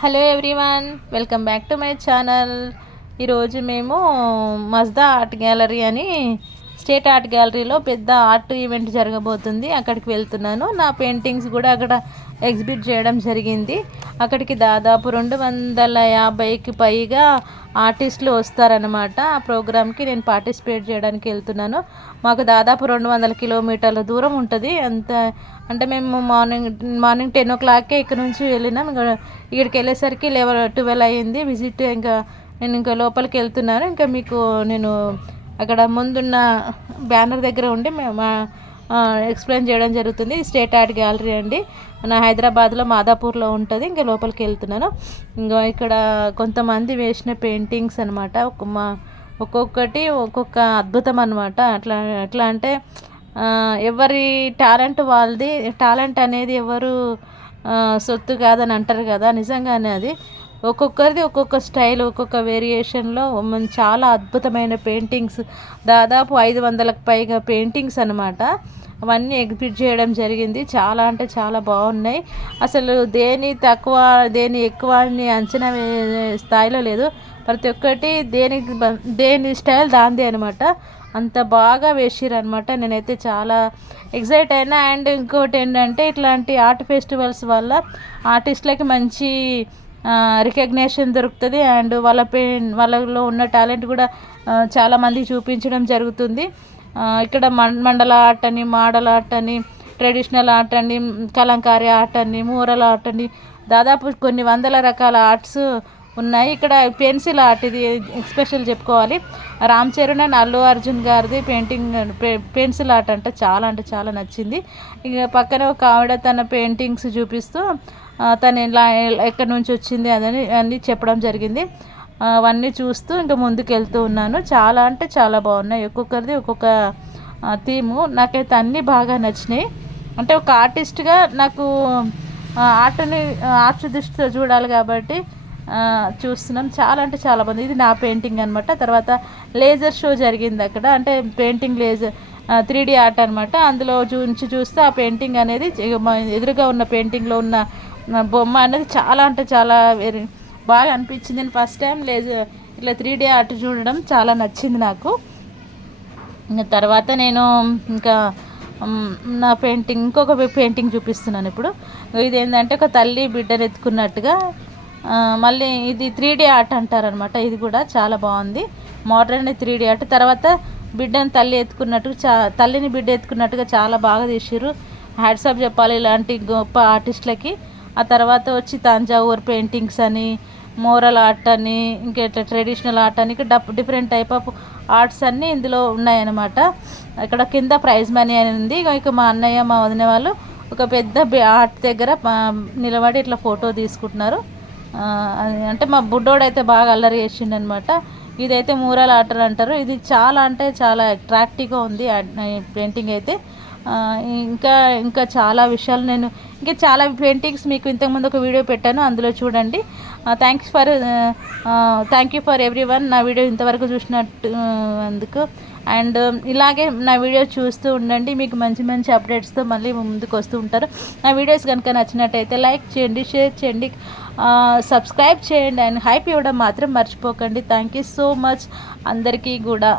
Hello everyone, welcome back to my channel. ఈరోజు మేము Mazda art gallery అని state art గ్యాలరీలో పెద్ద ఆర్ట్ ఈవెంట్ జరగబోతుంది. అక్కడికి వెళ్తున్నాను. నా పెయింటింగ్స్ కూడా అక్కడ ఎగ్జిబిట్ చేయడం జరిగింది. అక్కడికి దాదాపు 250కి పైగా ఆర్టిస్టులు వస్తారనమాట. ఆ ప్రోగ్రామ్కి నేను పార్టిసిపేట్ చేయడానికి వెళ్తున్నాను. మాకు దాదాపు 200 కిలోమీటర్ల దూరం ఉంటుంది. అంటే మేము మార్నింగ్ 10 o'clockకే ఇక్కడ నుంచి వెళ్ళినాం. ఇక్కడికి వెళ్ళేసరికి 12 అయ్యింది విజిట్. నేను ఇంకా లోపలికి వెళ్తున్నాను. ఇంకా మీకు నేను అక్కడ ముందున్న బ్యానర్ దగ్గర ఉండి మేము ఎక్స్ప్లెయిన్ చేయడం జరుగుతుంది. స్టేట్ ఆర్ట్ గ్యాలరీ అండి, మన హైదరాబాద్లో మాదాపూర్లో ఉంటుంది. ఇంకా లోపలికి వెళ్తున్నాను. ఇంకా ఇక్కడ కొంతమంది వేసిన పెయింటింగ్స్ అనమాట. ఒక్కొక్కటి ఒక్కొక్క అద్భుతం అనమాట. ఎట్లా అంటే ఎవరి టాలెంట్ వాళ్ళది. టాలెంట్ అనేది ఎవరు సొత్తు కాదని అంటారు కదా, నిజంగానే అది ఒక్కొక్కరిది ఒక్కొక్క స్టైల్, ఒక్కొక్క వేరియేషన్లో చాలా అద్భుతమైన పెయింటింగ్స్, దాదాపు 500కి పైగా పెయింటింగ్స్ అనమాట. అవన్నీ ఎగ్జిబిట్ చేయడం జరిగింది. చాలా అంటే చాలా బాగున్నాయి. అసలు దేని తక్కువ దేని ఎక్కువ అని అంచనా స్థాయిలో లేదు. ప్రతి ఒక్కటి దేని స్టైల్ దాంది అనమాట. అంత బాగా వేసిర్రు అనమాట. నేనైతే చాలా ఎగ్జైట్ అయినా. అండ్ ఇంకోటి ఏంటంటే, ఇట్లాంటి ఆర్ట్ ఫెస్టివల్స్ వల్ల ఆర్టిస్టులకి మంచి రికగ్నేషన్ దొరుకుతుంది. అండ్ వాళ్ళలో ఉన్న టాలెంట్ కూడా చాలామంది చూపించడం జరుగుతుంది. ఇక్కడ మండల ఆర్ట్ అని, మోడల్ ఆర్ట్ అని, ట్రెడిషనల్ ఆర్ట్ అని, కలంకారీ ఆర్ట్ అని, మూరల్ ఆర్ట్ అని, దాదాపు కొన్ని వందల రకాల ఆర్ట్స్ ఉన్నాయి. ఇక్కడ పెన్సిల్ ఆర్ట్, ఇది ఎస్పెషల్ చెప్పుకోవాలి. రామ్ చరణ్ అండ్ అల్లు అర్జున్ గారిది పెయింటింగ్ పెన్సిల్ ఆర్ట్ అంటే చాలా నచ్చింది. ఇక పక్కనే ఒక ఆవిడ తన పెయింటింగ్స్ చూపిస్తూ తను ఎక్కడి నుంచి వచ్చింది అన్నీ చెప్పడం జరిగింది. అవన్నీ చూస్తూ ఇంకా ముందుకు వెళ్తూ ఉన్నాను. చాలా అంటే చాలా బాగున్నాయి. ఒక్కొక్కరిది ఒక్కొక్క థీము. నాకైతే అన్నీ బాగా నచ్చినాయి. అంటే ఒక ఆర్టిస్ట్గా నాకు ఆర్ట్ దృష్టితో చూడాలి కాబట్టి చూస్తున్నాం. చాలా అంటే చాలా బాగుంది. ఇది నా పెయింటింగ్ అనమాట. తర్వాత లేజర్ షో జరిగింది అక్కడ. అంటే పెయింటింగ్ లేజర్ 3D ఆర్ట్ అనమాట. అందులో నుంచి చూస్తే ఆ పెయింటింగ్ అనేది ఎదురుగా ఉన్న పెయింటింగ్లో ఉన్న బొమ్మ అనేది చాలా అంటే చాలా బాగా అనిపించింది. నేను ఫస్ట్ టైం ఇట్లా 3D ఆర్ట్ చూడడం చాలా నచ్చింది నాకు. ఇంకా తర్వాత నేను ఇంకా నా ఇంకొక పెయింటింగ్ చూపిస్తున్నాను ఇప్పుడు. ఇది ఏంటంటే ఒక తల్లి బిడ్డను ఎత్తుకున్నట్టుగా, మళ్ళీ ఇది 3D ఆర్ట్ అంటారనమాట. ఇది కూడా చాలా బాగుంది. Modern 3D art. తర్వాత బిడ్డను తల్లిని బిడ్డ ఎత్తుకున్నట్టుగా చాలా బాగా తీసిర్రు. హ్యాట్సాప్ చెప్పాలి ఇలాంటి గొప్ప ఆర్టిస్టులకి. ఆ తర్వాత వచ్చి తంజావూర్ పెయింటింగ్స్ అని, మోరల్ ఆర్ట్ అని, ఇంకా ఇట్లా ట్రెడిషనల్ ఆర్ట్ అని, ఇక్కడ డిఫరెంట్ టైప్ ఆఫ్ ఆర్ట్స్ అన్నీ ఇందులో ఉన్నాయన్నమాట. ఇక్కడ కింద ప్రైజ్ మనీ అని ఉంది. ఇక మా అన్నయ్య మా వదిన వాళ్ళు ఒక పెద్ద ఆర్ట్ దగ్గర నిలబడి ఇట్లా ఫోటో తీసుకుంటున్నారు. అంటే మా బుడ్డోడైతే బాగా అల్లరి చేసిండు అనమాట. ఇదైతే మూరల్ ఆర్ట్ అంటారు. ఇది చాలా అంటే చాలా అట్రాక్టివ్గా ఉంది పెయింటింగ్ అయితే. ఇంకా చాలా విషయాలు ఇంకా చాలా పెయింటింగ్స్ మీకు ఇంతకుముందు ఒక వీడియో పెట్టాను, అందులో చూడండి. Thank you for everyone. నా వీడియో ఇంతవరకు చూసినట్టు అందుకు. అండ్ ఇలాగే నా వీడియో చూస్తూ ఉండండి. మీకు మంచి మంచి అప్డేట్స్తో మళ్ళీ ముందుకు వస్తూ ఉంటారు. నా వీడియోస్ కనుక నచ్చినట్టయితే లైక్ చేయండి, షేర్ చేయండి, సబ్స్క్రైబ్ చేయండి. అండ్ హైప్ ఇవ్వడం మాత్రం మర్చిపోకండి. థ్యాంక్ యూ సో మచ్ అందరికీ కూడా.